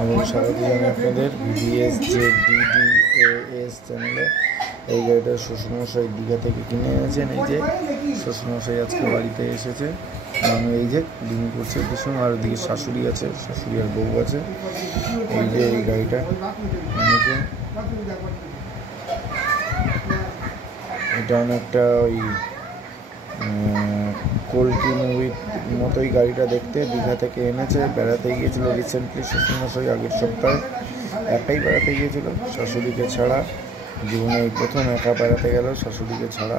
আবার স্বাগত জানাই আপনাদের VSJDDAS চ্যানেলে। এই গাড়িটা শ্বশুরমশাই দীঘা থেকে কিনে এনেছেন। এই যে শ্বশুরমশাই আজকে বাড়িতে এসেছে, এই যে ডিম করছে ভীষণ। আর ওদিকে শাশুড়ি আছে, শাশুড়ি আর বউ আছে। এই যে এই গাড়িটা এনেছে, এটা অনেকটা ওই কল্কি মুভির মতোই গাড়িটা দেখতে। দীঘা থেকে এনেছে, বেড়াতে গিয়েছিল রিসেন্টলি শ্বশুরমশাই আগের সপ্তাহে। একাই বেড়াতে গিয়েছিল, শাশুড়িকে ছাড়া। জীবনে এই প্রথম একা বেড়াতে গেল শাশুড়িকে ছাড়া।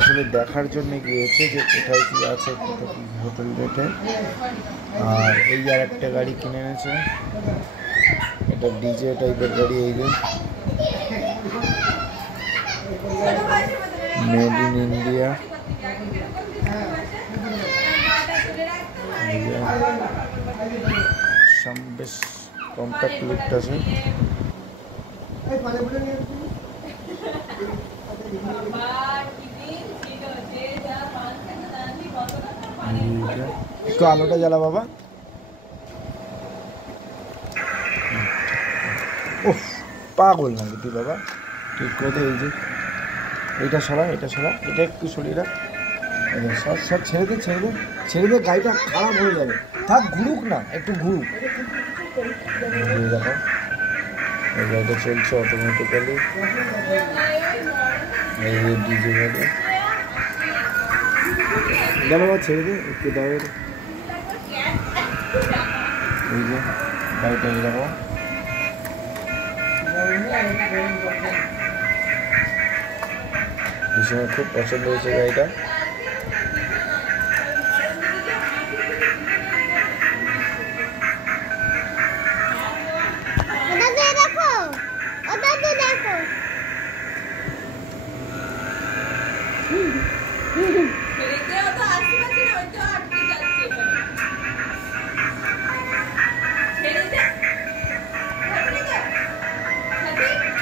আসলে দেখার জন্য গিয়েছে যে কোথায় কী আছে, কোথায় কী হোটেল রেটে। আর এই আর একটা গাড়ি কিনে এনেছে, এটা ডিজে টাইপের গাড়ি। এই যে মেড ইন ইন্ডিয়া, বেশ কম্প্যাক্ট লুকটা আছে। একটু আলোটা জ্বালা বাবা। ওহ, পাগল নাকি তুই বাবা, ঠিক করে। এই যে এইটা সরা, এটা সরা, এটা একটু সরিয়ে রাখ। সব সব ছেড়ে দে, ছেড়ে দে, ছেড়ে দে, গাড়িটা খারাপ হয়ে যাবে। থাক, ঘুরুক না, একটু ঘুরুক। দেখো এই গাড়িটা চলছে অটোমেটিক্যালি। এই যে ডিজে গাড়ি গেল, ছেড়ে দে একটু দাও। এই যে গাড়িটা দেখো, ভীষণ খুব পছন্দ হয়েছে গাড়িটা।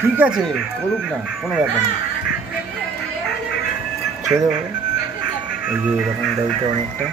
ঠিক আছে, করুক না, কোনো ব্যাপার নেই, ছেড়ে দেবো। এই যে এরকম গাড়িটা অনেকটা